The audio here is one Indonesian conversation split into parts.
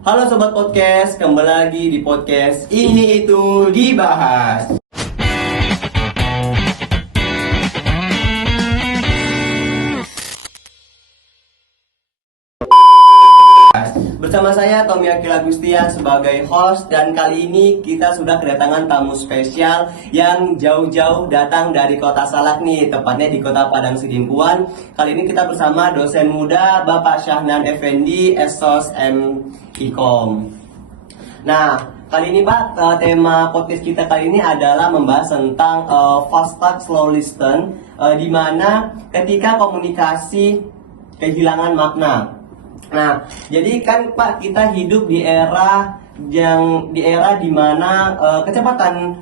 Halo Sobat Podcast, kembali lagi di podcast Ini Itu Dibahas. Bersama saya Tommy Akil Agustia sebagai host, dan kali ini kita sudah kedatangan tamu spesial yang jauh-jauh datang dari kota Salak nih, tepatnya di kota Padang Sidimpuan. Kali ini kita bersama dosen muda Bapak Syahnan Effendi, Esos M Ikom. Nah, kali ini Pak, tema podcast kita kali ini adalah membahas tentang fast talk slow listen, di mana ketika komunikasi kehilangan makna. Nah, jadi kan Pak, kita hidup di era di mana kecepatan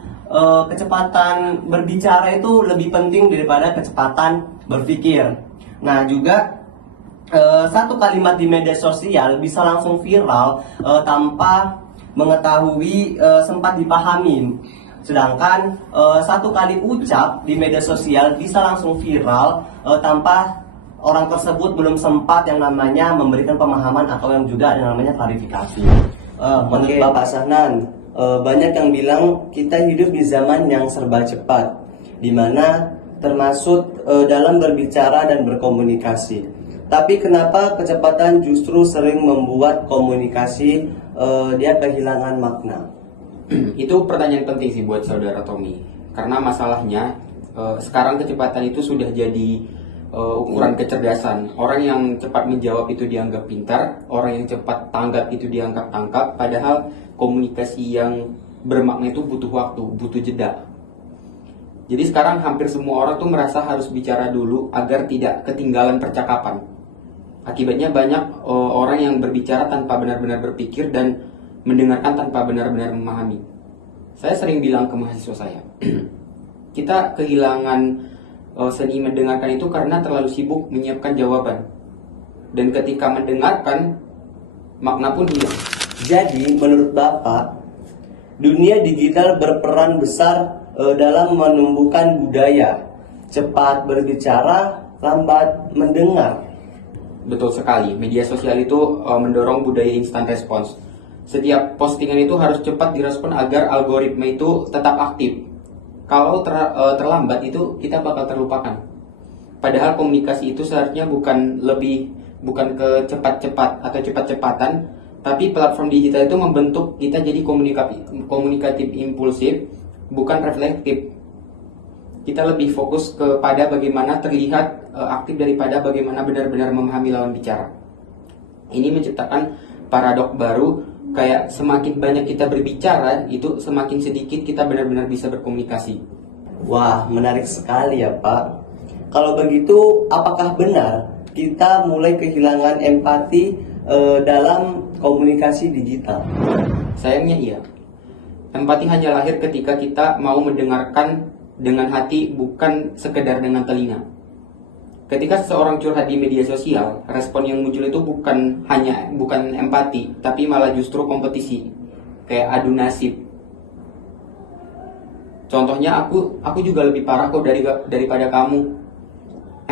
berbicara itu lebih penting daripada kecepatan berpikir. Nah, juga satu kalimat di media sosial bisa langsung viral tanpa mengetahui sempat dipahami. Sedangkan satu kali ucap di media sosial bisa langsung viral tanpa orang tersebut belum sempat yang namanya memberikan pemahaman atau yang juga yang namanya klarifikasi. Menurut Bapak Syahnan, banyak yang bilang kita hidup di zaman yang serba cepat, di mana termasuk dalam berbicara dan berkomunikasi. Tapi kenapa kecepatan justru sering membuat komunikasi dia kehilangan makna? Itu pertanyaan penting sih buat saudara Tommy. Karena masalahnya sekarang kecepatan itu sudah jadi ukuran kecerdasan. Orang yang cepat menjawab itu dianggap pintar, orang yang cepat tanggap itu dianggap tangkap. Padahal komunikasi yang bermakna itu butuh waktu, butuh jeda. Jadi sekarang hampir semua orang tuh merasa harus bicara dulu agar tidak ketinggalan percakapan. Akibatnya banyak orang yang berbicara tanpa benar-benar berpikir dan mendengarkan tanpa benar-benar memahami. Saya sering bilang ke mahasiswa saya, kita kehilangan seni mendengarkan itu karena terlalu sibuk menyiapkan jawaban. Dan ketika mendengarkan, makna pun hilang. Jadi menurut Bapak, dunia digital berperan besar dalam menumbuhkan budaya cepat berbicara, lambat mendengar. Betul sekali, media sosial itu mendorong budaya instant response. Setiap postingan itu harus cepat direspon agar algoritma itu tetap aktif. Kalau terlambat itu kita bakal terlupakan. Padahal komunikasi itu seharusnya bukan ke cepat-cepat atau cepat-cepatan, tapi platform digital itu membentuk kita jadi komunikatif impulsif, bukan reflektif. Kita lebih fokus kepada bagaimana terlihat aktif daripada bagaimana benar-benar memahami lawan bicara. Ini menciptakan paradok baru. Kayak semakin banyak kita berbicara, itu semakin sedikit kita benar-benar bisa berkomunikasi. Wah, menarik sekali ya Pak. Kalau begitu, apakah benar kita mulai kehilangan empati dalam komunikasi digital? Sayangnya iya. Empati hanya lahir ketika kita mau mendengarkan dengan hati, bukan sekedar dengan telinga. Ketika seseorang curhat di media sosial, respon yang muncul itu bukan empati, tapi malah justru kompetisi, kayak adu nasib. Contohnya, aku juga lebih parah kok daripada kamu.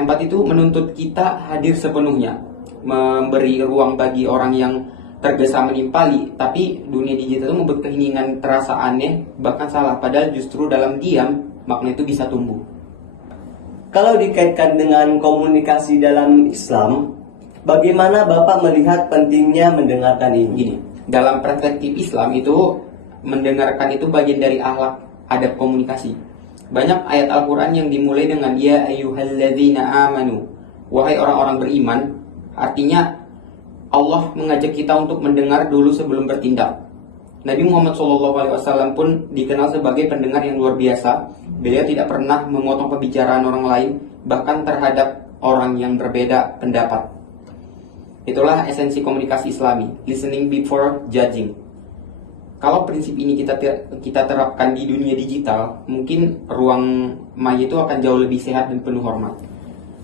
Empati itu menuntut kita hadir sepenuhnya, memberi ruang bagi orang yang tergesa menimpali. Tapi dunia digital itu membuat keinginan terasa aneh, bahkan salah. Padahal justru dalam diam, makna itu bisa tumbuh. Kalau dikaitkan dengan komunikasi dalam Islam, bagaimana Bapak melihat pentingnya mendengarkan ini? Gini, dalam perspektif Islam itu mendengarkan itu bagian dari akhlak adab komunikasi. Banyak ayat Al-Quran yang dimulai dengan ya ayyuhalladzina amanu, wahai orang-orang beriman. Artinya Allah mengajak kita untuk mendengar dulu sebelum bertindak. Nabi Muhammad SAW pun dikenal sebagai pendengar yang luar biasa. Beliau tidak pernah memotong pembicaraan orang lain, bahkan terhadap orang yang berbeda pendapat. Itulah esensi komunikasi Islami, listening before judging. Kalau prinsip ini kita terapkan di dunia digital, mungkin ruang maya itu akan jauh lebih sehat dan penuh hormat.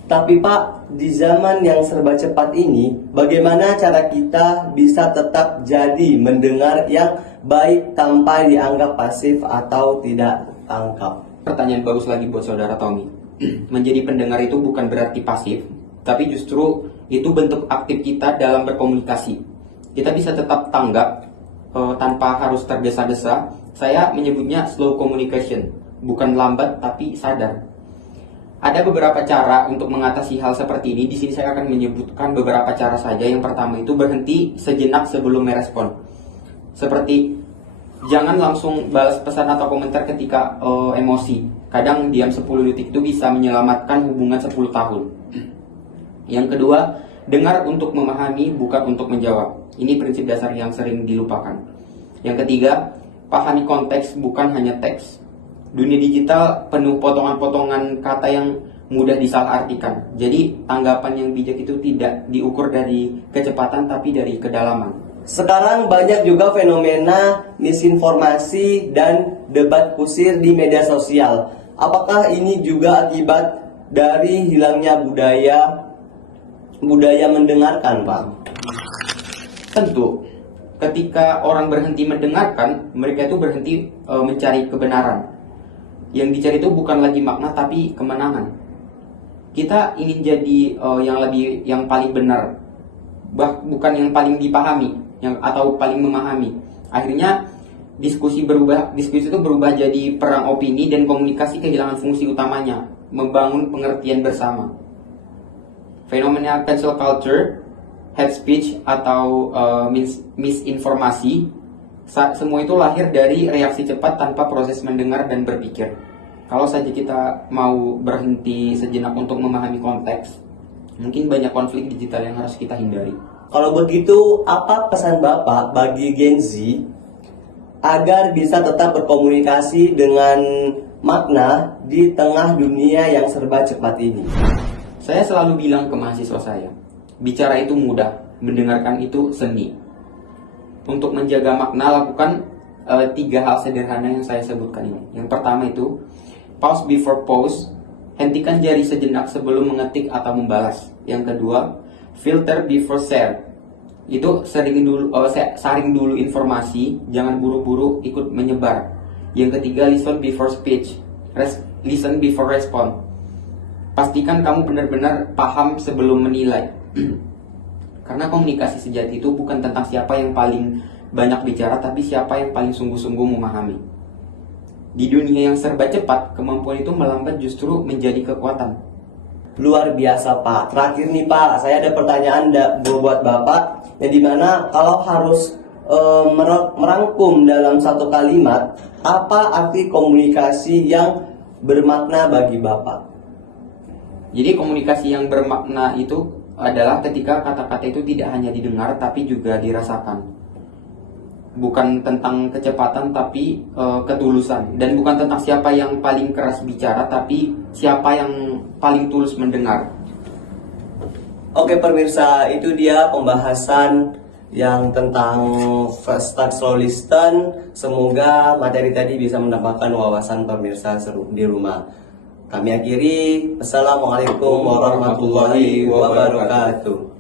Tapi Pak, di zaman yang serba cepat ini, bagaimana cara kita bisa tetap jadi mendengar yang baik tanpa dianggap pasif atau tidak tangkap? Pertanyaan bagus lagi buat saudara Tommy. Menjadi pendengar itu bukan berarti pasif, tapi justru itu bentuk aktif kita dalam berkomunikasi. kita bisa tetap tanggap tanpa harus tergesa-gesa. Saya menyebutnya slow communication, bukan lambat tapi sadar. Ada beberapa cara untuk mengatasi hal seperti ini. Di sini saya akan menyebutkan beberapa cara saja. Yang pertama itu berhenti sejenak sebelum merespon. Seperti jangan langsung balas pesan atau komentar ketika emosi. Kadang diam 10 detik itu bisa menyelamatkan hubungan 10 tahun. Yang kedua, dengar untuk memahami, bukan untuk menjawab. Ini prinsip dasar yang sering dilupakan. Yang ketiga, pahami konteks, bukan hanya teks. Dunia digital penuh potongan-potongan kata yang mudah disalahartikan. Jadi tanggapan yang bijak itu tidak diukur dari kecepatan tapi dari kedalaman. Sekarang banyak juga fenomena misinformasi dan debat kusir di media sosial. Apakah ini juga akibat dari hilangnya budaya mendengarkan, Pak? Tentu, ketika orang berhenti mendengarkan, mereka itu berhenti mencari kebenaran. Yang dicari itu bukan lagi makna tapi kemenangan. Kita ingin jadi yang paling benar, bukan yang paling dipahami, atau paling memahami. Akhirnya diskusi itu berubah jadi perang opini dan komunikasi kehilangan fungsi utamanya, membangun pengertian bersama. Fenomena cancel culture, hate speech atau misinformasi, semua itu lahir dari reaksi cepat tanpa proses mendengar dan berpikir. Kalau saja kita mau berhenti sejenak untuk memahami konteks, mungkin banyak konflik digital yang harus kita hindari. Kalau begitu, apa pesan Bapak bagi Gen Z agar bisa tetap berkomunikasi dengan makna di tengah dunia yang serba cepat ini? Saya selalu bilang ke mahasiswa saya, bicara itu mudah, mendengarkan itu seni. Untuk menjaga makna, lakukan 3 hal sederhana yang saya sebutkan ini. Yang pertama itu, pause before post, hentikan jari sejenak sebelum mengetik atau membalas. Yang kedua, filter before share. Itu saring dulu informasi, jangan buru-buru ikut menyebar. Yang ketiga, listen before speech, listen before respond. Pastikan kamu benar-benar paham sebelum menilai. Karena komunikasi sejati itu bukan tentang siapa yang paling banyak bicara, tapi siapa yang paling sungguh-sungguh memahami. Di dunia yang serba cepat, kemampuan itu melambat justru menjadi kekuatan. Luar biasa, Pak. Terakhir nih, Pak, saya ada pertanyaan buat Bapak, yang dimana kalau harus merangkum dalam satu kalimat, apa arti komunikasi yang bermakna bagi Bapak? Jadi komunikasi yang bermakna itu adalah ketika kata-kata itu tidak hanya didengar tapi juga dirasakan. Bukan tentang kecepatan tapi ketulusan. Dan bukan tentang siapa yang paling keras bicara tapi siapa yang paling tulus mendengar. Oke pemirsa, itu dia pembahasan yang tentang Fast Start Slow Listen. Semoga materi tadi bisa mendapatkan wawasan pemirsa seru di rumah. Kami akhiri. Assalamualaikum warahmatullahi wabarakatuh.